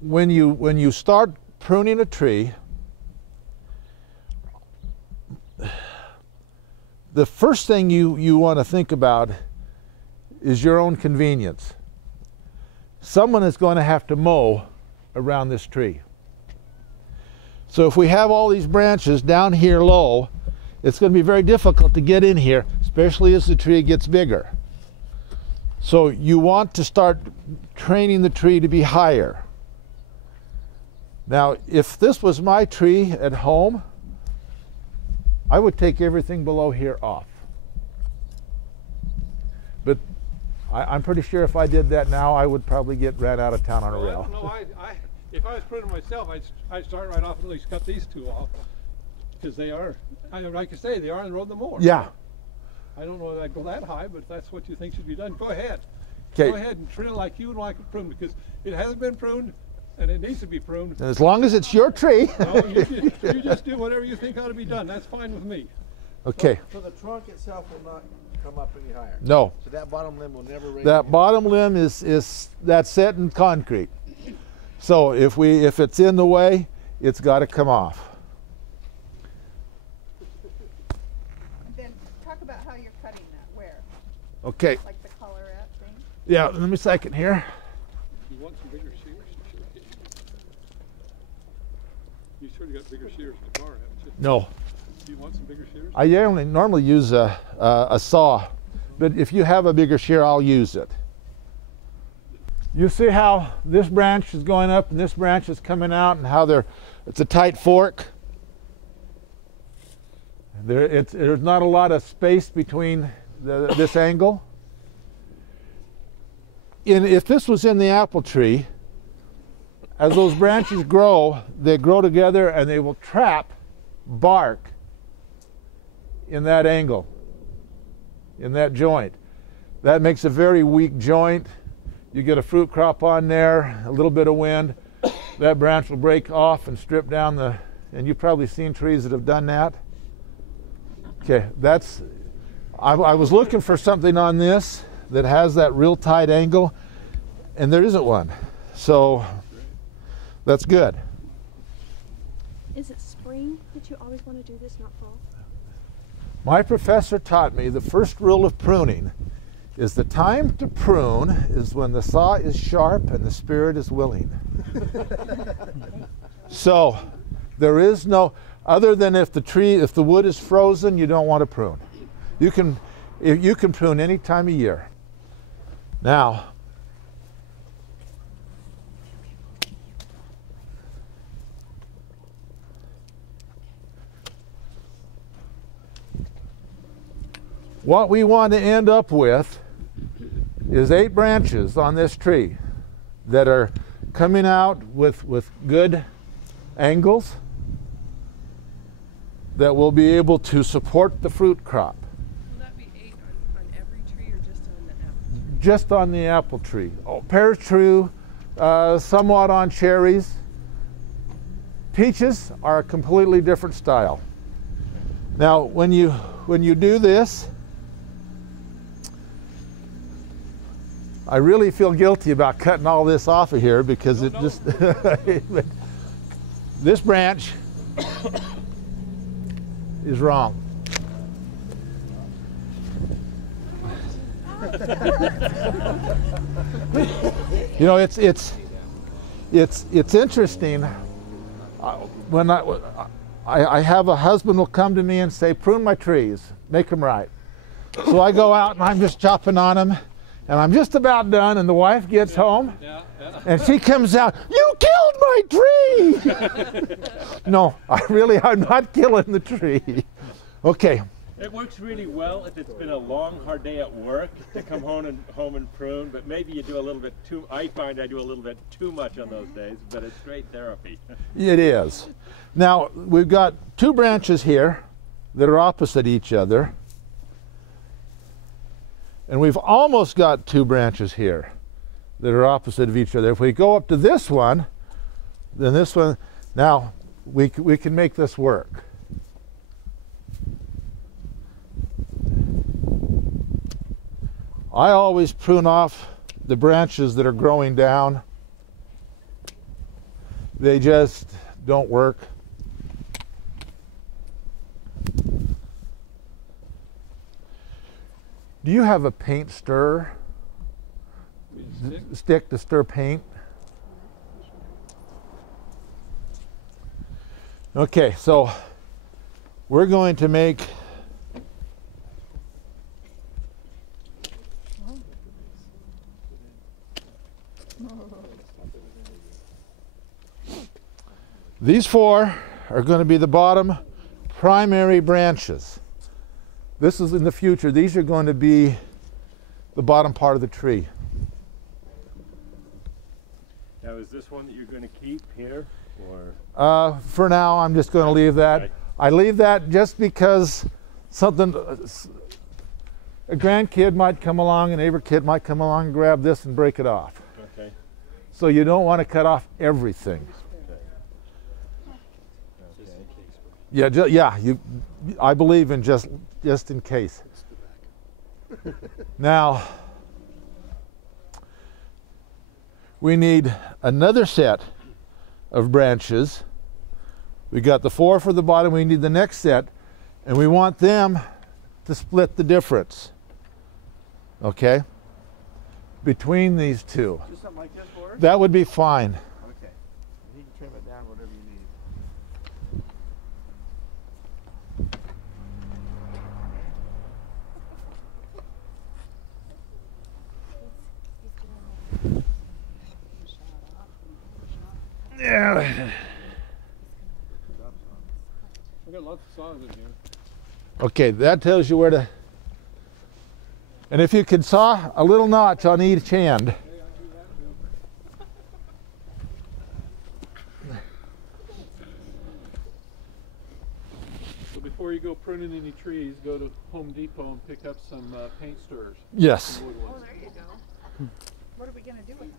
when you start pruning a tree, the first thing you want to think about is your own convenience. Someone is going to have to mow around this tree. So if we have all these branches down here low, it's going to be very difficult to get in here, especially as the tree gets bigger. So you want to start training the tree to be higher. Now, if this was my tree at home, I would take everything below here off. But I'm pretty sure if I did that now, I would probably get ran out of town on a rail. I don't know. If I was pruning myself, I'd start right off and at least cut these two off, because they are, like I say, they are on the road the more. Yeah. I don't know that I'd go that high, but if that's what you think should be done, go ahead. Okay. Go ahead and trim it like you would like it pruned, because it hasn't been pruned and it needs to be pruned. And as long as it's your tree. No, you just do whatever you think ought to be done. That's fine with me. Okay. So the trunk itself will not come up any higher? No. So that bottom limb will never raise? That bottom limb is that's set in concrete. So if it's in the way, it's got to come off. Then talk about how you're cutting that. Where? Okay. Like the collarette thing? Yeah, let me a second here. You want some bigger shears? Sure. You sure got bigger shears in the car, haven't you? No. Do you want some bigger shears? I normally use a saw, but if you have a bigger shear, I'll use it. You see how this branch is going up and this branch is coming out, and how it's a tight fork. There's not a lot of space between this angle. If this was in the apple tree, as those branches grow, they grow together and they will trap bark in that angle, in that joint. That makes a very weak joint. You get a fruit crop on there, a little bit of wind, that branch will break off and strip down and you've probably seen trees that have done that. Okay, I was looking for something on this that has that real tight angle, and there isn't one. So that's good. Is it spring that you always want to do this, not fall? My professor taught me the first rule of pruning is the time to prune is when the saw is sharp and the spirit is willing. So there is no, other than if the wood is frozen, you don't want to prune. You can prune any time of year. Now, what we want to end up with is 8 branches on this tree that are coming out with good angles that will be able to support the fruit crop. Will that be 8 on every tree or just on the apple tree? Just on the apple tree. Oh, pears true, somewhat on cherries. Peaches are a completely different style. Now, when you do this, I really feel guilty about cutting all this off of here because this branch is wrong. You know, it's interesting. When I have a husband will come to me and say, "Prune my trees, make them right." So I go out and I'm just chopping on them. And I'm just about done, and the wife gets home, and she comes out, "You killed my tree!" No, I'm not killing the tree. Okay. It works really well if it's been a long, hard day at work to come home and prune, but maybe you do a little bit too, I find I do a little bit too much on those days, but it's great therapy. It is. Now, we've got 2 branches here that are opposite each other. And we've almost got 2 branches here that are opposite of each other. If we go up to this one, then this one, now we can make this work. I always prune off the branches that are growing down They just don't work. Do you have a paint stirrer? Stick to stir paint? Okay, so we're going to make these four are going to be the bottom primary branches. This is in the future. These are going to be the bottom part of the tree. Now, is this one that you're going to keep here, or? For now, I'm just going to leave that. Okay. I leave that just because something, a grandkid might come along, a neighbor kid might come along and grab this and break it off. Okay. So you don't want to cut off everything. Okay. Yeah, I believe in just in case. Now, we need another set of branches. We got the 4 for the bottom, we need the next set, and we want them to split the difference, okay, between these two. Do something like this for us? That would be fine. Okay. You can trim it down whatever you need. Yeah. I've got lots of saws in here. Okay, that tells you where to, and if you could saw a little notch on each end. So before you go pruning any trees, go to Home Depot and pick up some paint stirrers. Yes. Some wood Oh, ones. there you go. What are we gonna do with them?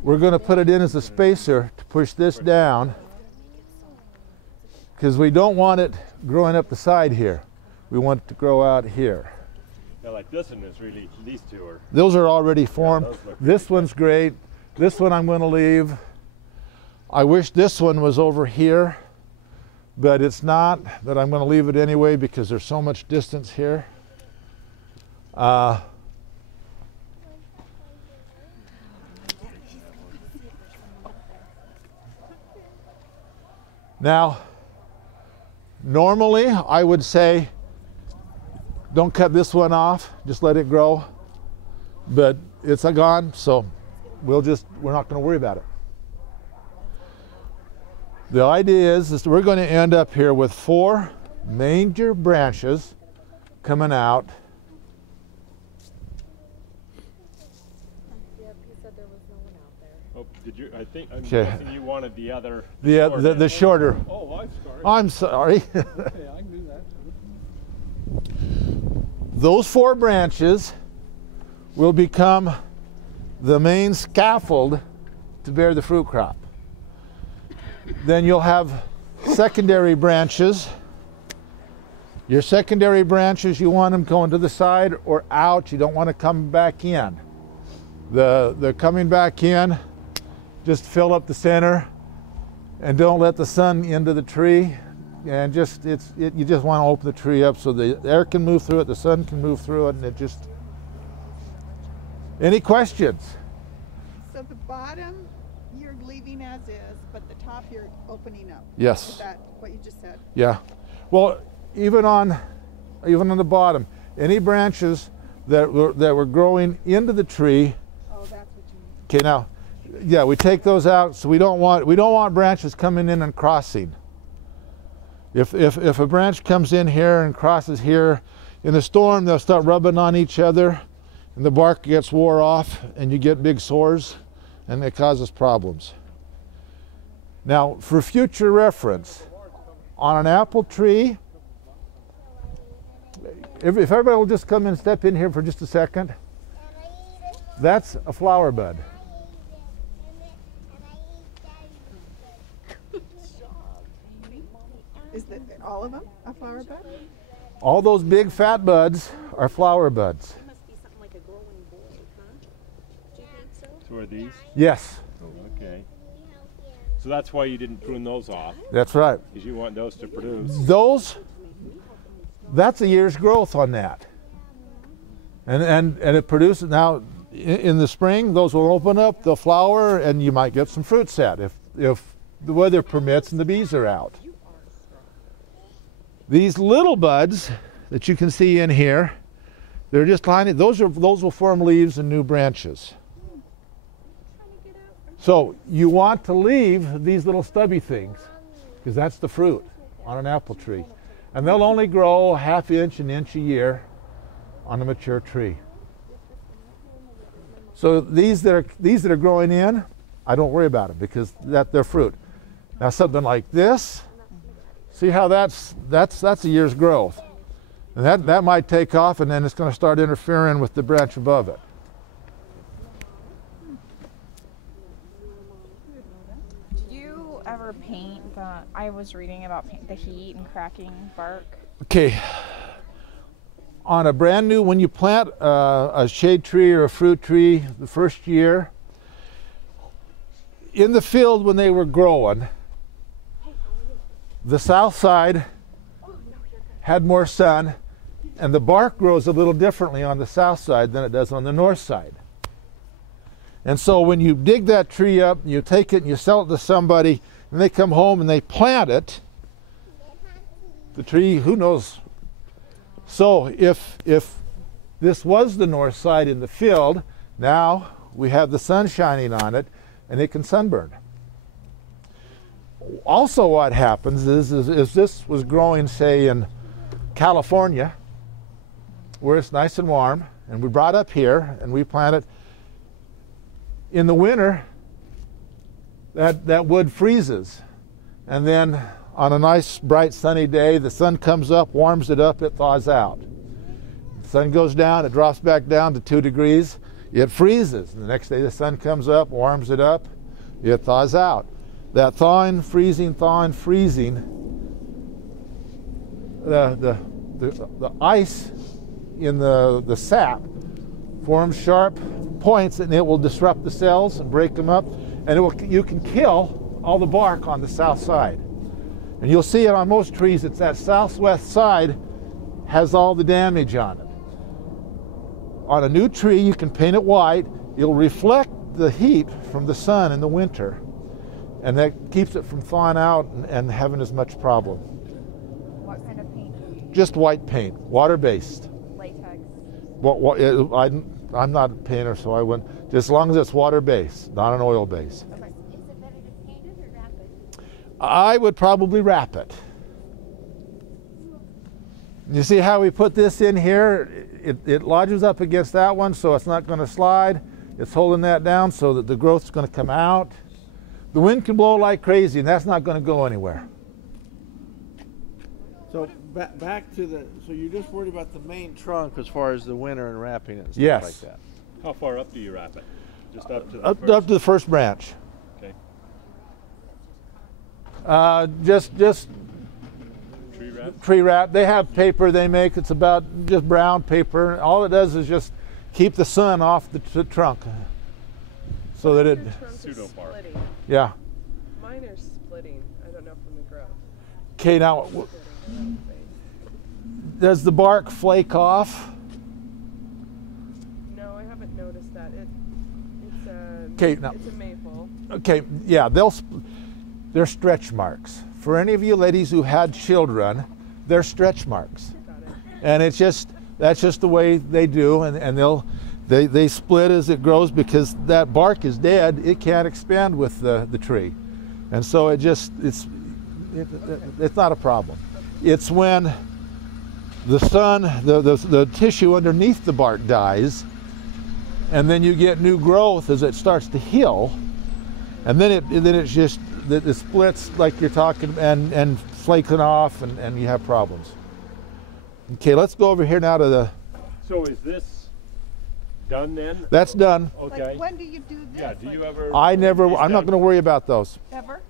We're going to put it in as a spacer to push this down, because we don't want it growing up the side here. We want it to grow out here. Now, like this one is really, these two are. Those are already formed. those look This one's great. This one I'm going to leave. I wish this one was over here, but it's not, but I'm going to leave it anyway because there's so much distance here. Now, normally I would say don't cut this one off, just let it grow, but it's gone, so we're not going to worry about it. The idea is we're going to end up here with 4 major branches coming out. Yep, he said there was no one out there. Oh, did you? I think I'm Okay. guessing you wanted the other. The shorter. Oh, I'm sorry. I'm sorry. Okay, I can do that. Those 4 branches will become the main scaffold to bear the fruit crop. Then you'll have secondary branches. Your secondary branches, you want them going to the side or out. You don't want to come back in. They're coming back in. Just fill up the center and don't let the sun into the tree. And you just want to open the tree up so the air can move through it, the sun can move through it, and it just. Any questions? So the bottom you're leaving as is, but the top you're opening up. Yes. Is that what you just said? Yeah. Well, even on the bottom, any branches that were growing into the tree. Oh, that's what you mean. Okay, now, yeah, we take those out. So we don't want branches coming in and crossing. If a branch comes in here and crosses here, in the storm they'll start rubbing on each other, and the bark gets wore off, and you get big sores, and it causes problems. Now, for future reference, on an apple tree, if everybody will just come and step in here for just a second, that's a flower bud. Is that all of them a flower bud? All those big fat buds are flower buds. It must be something like a growing boy, huh? Do you think so? So are these? Yes. Okay. So So that's why you didn't prune those off, That's right. because you want those to produce. That's a year's growth on that. And it produces, now in the spring, those will open up, they'll flower, and you might get some fruit set if the weather permits and the bees are out. These little buds that you can see in here, they're just lining, those will form leaves and new branches. So you want to leave these little stubby things, because that's the fruit on an apple tree. And they'll only grow a ½ inch, an inch a year on a mature tree. So these that are growing in, I don't worry about it because they're fruit. Now something like this, see how that's a year's growth. And that might take off, and then it's going to start interfering with the branch above it. Did you ever paint I was reading about the heat and cracking bark. Okay. On a brand new, when you plant a shade tree or a fruit tree the first year, in the field when they were growing, the south side had more sun, and the bark grows a little differently on the south side than it does on the north side. And so when you dig that tree up, you take it and you sell it to somebody, and they come home and they plant it, the tree, who knows? So if this was the north side in the field, now we have the sun shining on it, and it can sunburn. Also what happens is this was growing, say, in California, where it's nice and warm, and we brought up here, and we planted. In the winter, that wood freezes, and then on a nice, bright, sunny day, the sun comes up, warms it up, it thaws out. The sun goes down, it drops back down to 2 degrees, it freezes. And the next day the sun comes up, warms it up, it thaws out. That thawing, freezing, the ice in the sap forms sharp points, and it will disrupt the cells and break them up, and you can kill all the bark on the south side. And you'll see it on most trees, it's that southwest side has all the damage on it. On a new tree, you can paint it white. It'll reflect the heat from the sun in the winter, and that keeps it from thawing out and having as much problem. What kind of paint? Just white paint, water-based. Latex. I'm not a painter, so I wouldn't. Just as long as it's water-based, not an oil base. Okay. Is it better to paint it or wrap it? I would probably wrap it. You see how we put this in here? It lodges up against that one, so it's not going to slide. It's holding that down so that the growth's going to come out. The wind can blow like crazy, and that's not going to go anywhere. So back to so you're just worried about the main trunk as far as the winter and wrapping it and stuff Yes. like that. How far up do you wrap it? Just up to the Up first? to the first branch. Okay. Just Tree wrap? tree wrap. They have paper they make. It's about just brown paper. All it does is just keep the sun off the trunk, so that it. Your trunk is Pseudo-bark. splitting. Yeah. Mine are splitting. I don't know from the growth. Okay. Now, does the bark flake off? No, I haven't noticed that. Okay. Now. It's a maple. Okay. Yeah. They're stretch marks. For any of you ladies who had children, they're stretch marks, Got it. and that's just the way they do, and they split as it grows because that bark is dead. It can't expand with the tree, and so it's not a problem. It's when the sun, the tissue underneath the bark dies, and then you get new growth as it starts to heal, and then it splits like you're talking and flaking off, and you have problems. Okay, let's go over here now to the. So is this done then? That's done. Okay. Like, when do you do this? Yeah, do you Like, ever? I'm not done? going to worry about those. ever?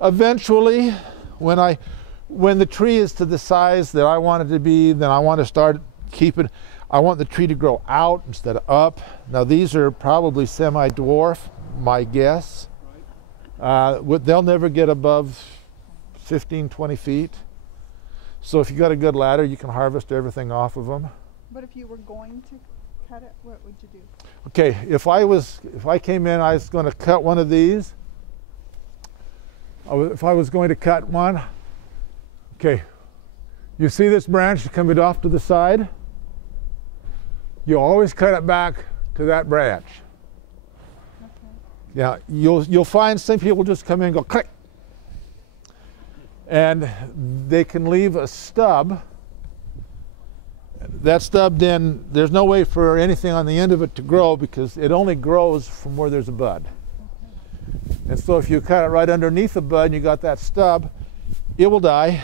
Eventually, when the tree is to the size that I want it to be, then I want to start keeping. I want the tree to grow out instead of up. Now these are probably semi-dwarf, my guess. They'll never get above 15, 20 feet. So if you got a good ladder, you can harvest everything off of them. But if you were going to cut it, what would you do? Okay, if I came in, I was going to cut one of these. If I was going to cut one, okay, you see this branch coming off to the side? You always cut it back to that branch. Okay. Yeah, you'll find some people just come in and go click, and they can leave a stub. That stub, then there's no way for anything on the end of it to grow because it only grows from where there's a bud. And so if you cut it right underneath the bud and you got that stub, it will die.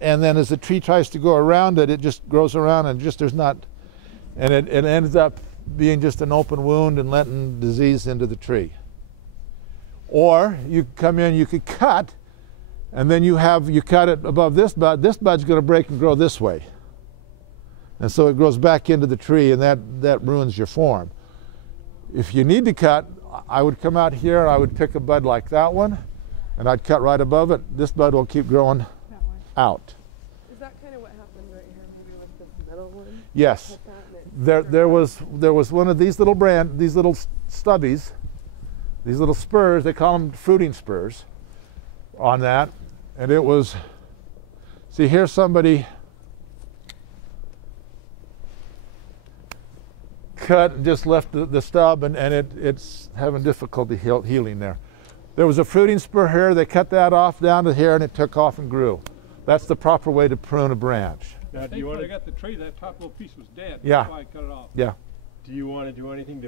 And then as the tree tries to go around it, it just grows around and just there's not, and it ends up being just an open wound and letting disease into the tree. Or you come in, you could cut, and then you cut it above this bud. This bud's going to break and grow this way. And so it grows back into the tree, and that ruins your form. If you need to cut, I would come out here and I would pick a bud like that one, and I'd cut right above it. This bud will keep growing out. Is that kind of what happened right here, maybe with this middle one? Yes. There was one of these little stubbies, these little spurs. They call them fruiting spurs on that, and it was. See, here's somebody cut and just left the stub, and it's having difficulty healing there. There was a fruiting spur here. They cut that off down to here, and it took off and grew. That's the proper way to prune a branch. I think when I got the tree, that top little piece was dead. Yeah. That's why I cut it off. Yeah. Do you want to do anything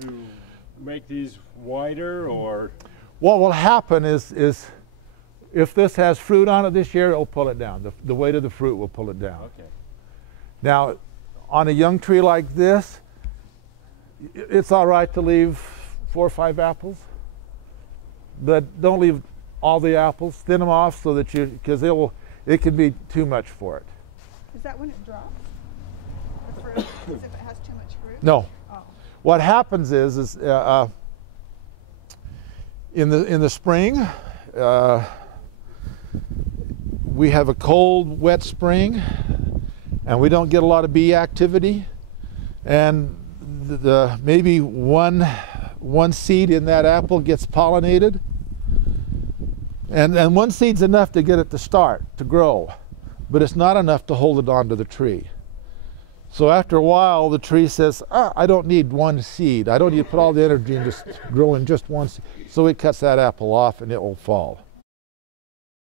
to make these wider, or? What will happen is if this has fruit on it this year, it'll pull it down. The weight of the fruit will pull it down. Okay. Now, on a young tree like this, it's all right to leave 4 or 5 apples, but don't leave all the apples. Thin them off so that because it can be too much for it. Is that when it drops? The fruit? As if it has too much fruit? No. Oh. What happens is in the spring, we have a cold, wet spring, and we don't get a lot of bee activity, and maybe one seed in that apple gets pollinated, and one seed's enough to get it to start to grow, but it's not enough to hold it onto the tree. So after a while, the tree says, I don't need one seed. I don't need to put all the energy in just growing just one seed. So it cuts that apple off and it will fall.